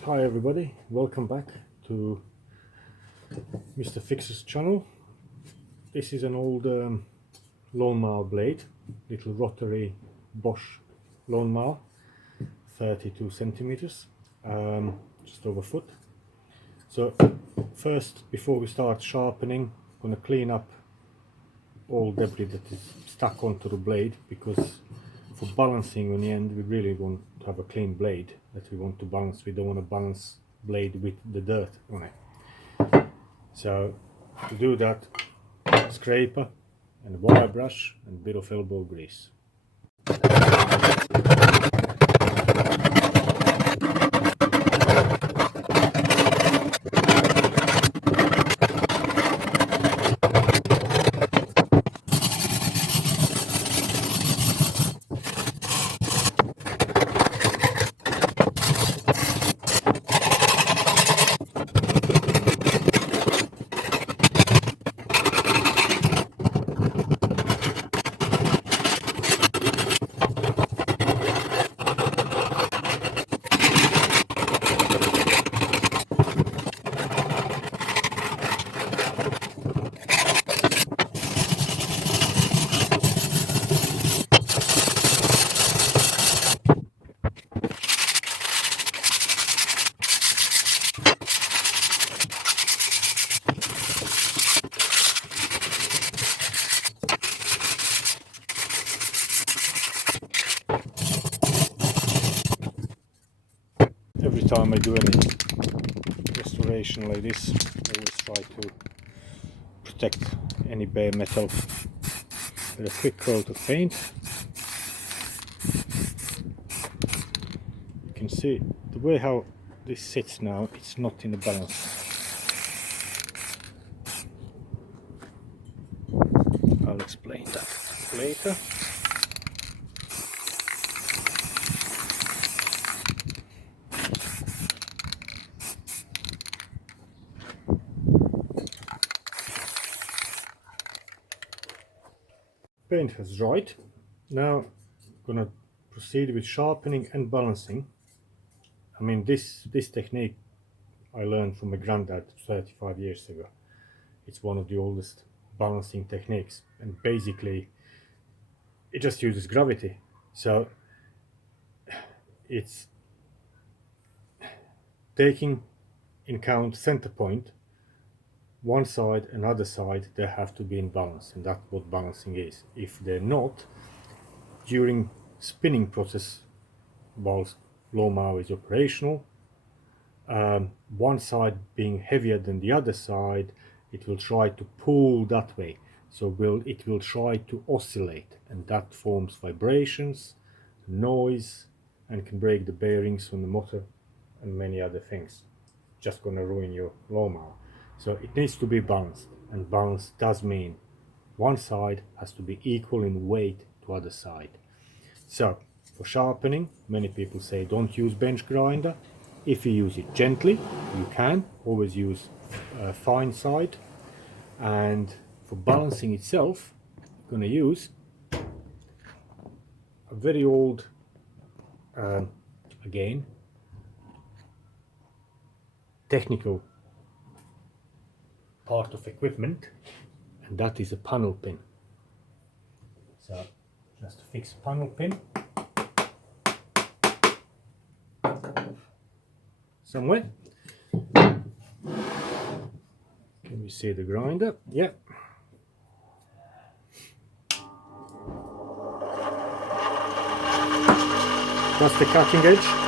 Hi everybody, welcome back to Mr. Fixer's channel. This is an old lawnmower blade, little rotary Bosch lawnmower, 32 centimeters, just over a foot. So first, before we start sharpening, I'm going to clean up all debris that is stuck onto the blade, because for balancing on the end we really want to have a clean blade that we want to balance. We don't want to balance blade with the dirt on it. So to do that, scraper and wire brush and a bit of elbow grease. Every time I do any restoration like this, I always try to protect any bare metal with a quick coat of paint. You can see the way how this sits now, it's not in the balance. I'll explain that later. Paint has dried. Now I'm gonna proceed with sharpening and balancing. I mean, this technique I learned from my granddad 35 years ago. It's one of the oldest balancing techniques, and basically it just uses gravity. So it's taking in count center point, one side and other side, they have to be in balance, and that's what balancing is. If they're not, during spinning process whilst lawnmower is operational, one side being heavier than the other side, it will try to pull that way, so it will try to oscillate, and that forms vibrations, noise, and can break the bearings on the motor and many other things. Just gonna ruin your lawnmower. So it needs to be balanced, and balance does mean one side has to be equal in weight to other side. So for sharpening, many people say don't use bench grinder. If you use it gently, you can always use a fine side. And for balancing itself, I'm going to use a very old, again, technical part of equipment, and that is a panel pin. So just fix panel pin somewhere. Can we see the grinder? Yeah. That's the cutting edge.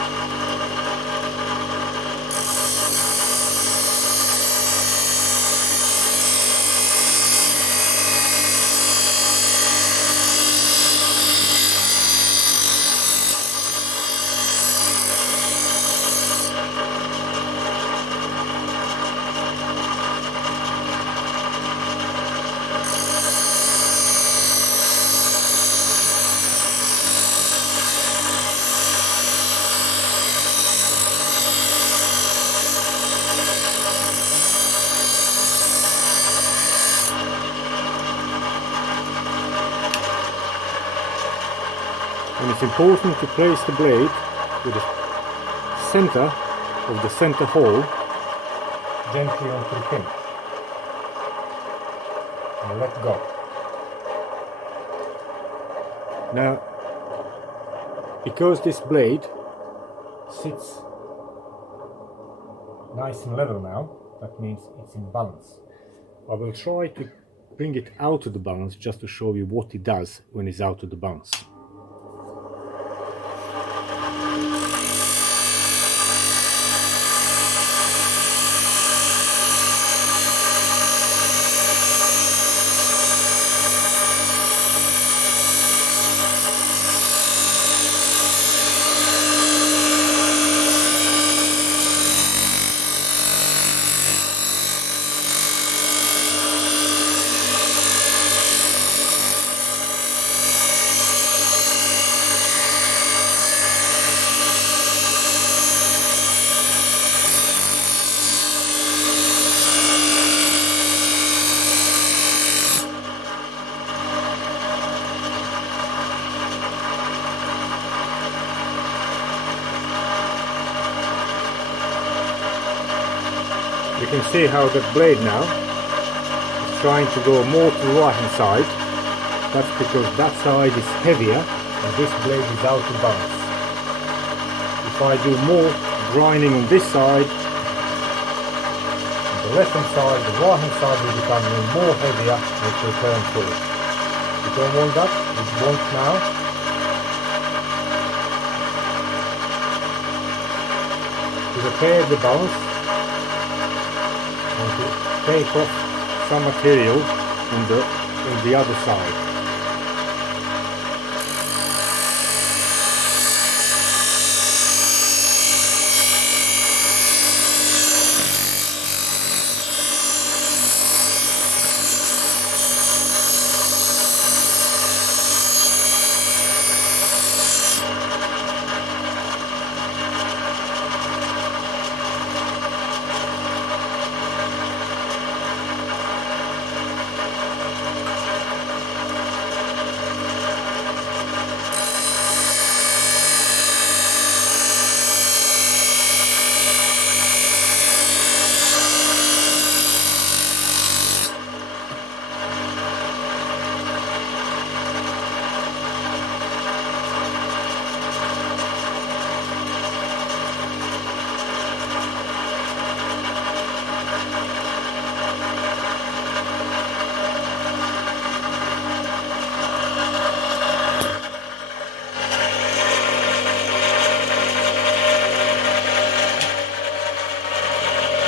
And it's important to place the blade with the center of the center hole gently onto the pin and let go. Now, because this blade sits nice and level now, that means it's in balance. I will try to bring it out of the balance just to show you what it does when it's out of the balance. You can see how that blade now is trying to go more to the right hand side. That's because that side is heavier and this blade is out of balance. If I do more grinding on this side, on the left hand side, the right hand side will become even more heavier and it will turn forward. You don't want that, you want now to repair the balance and to take off some material on the other side.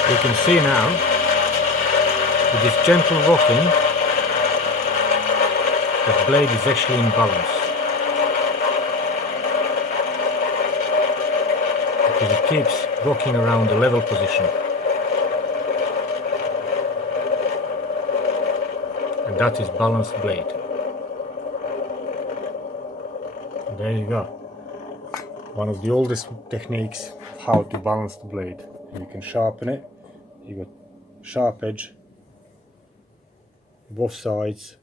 You can see now, with this gentle rocking, the blade is actually in balance. Because it keeps rocking around the level position. And that is balanced blade. And there you go. One of the oldest techniques of how to balance the blade. You can sharpen it. You got sharp edge, both sides,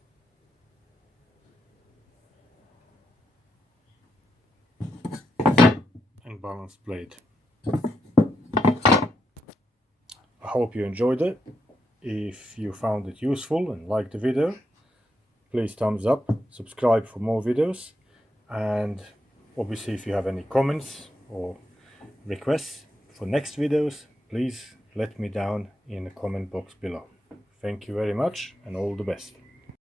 and balanced blade. I hope you enjoyed it. If you found it useful and liked the video, please thumbs up, subscribe for more videos, and obviously if you have any comments or requests for next videos, please let me down in the comment box below. Thank you very much and all the best.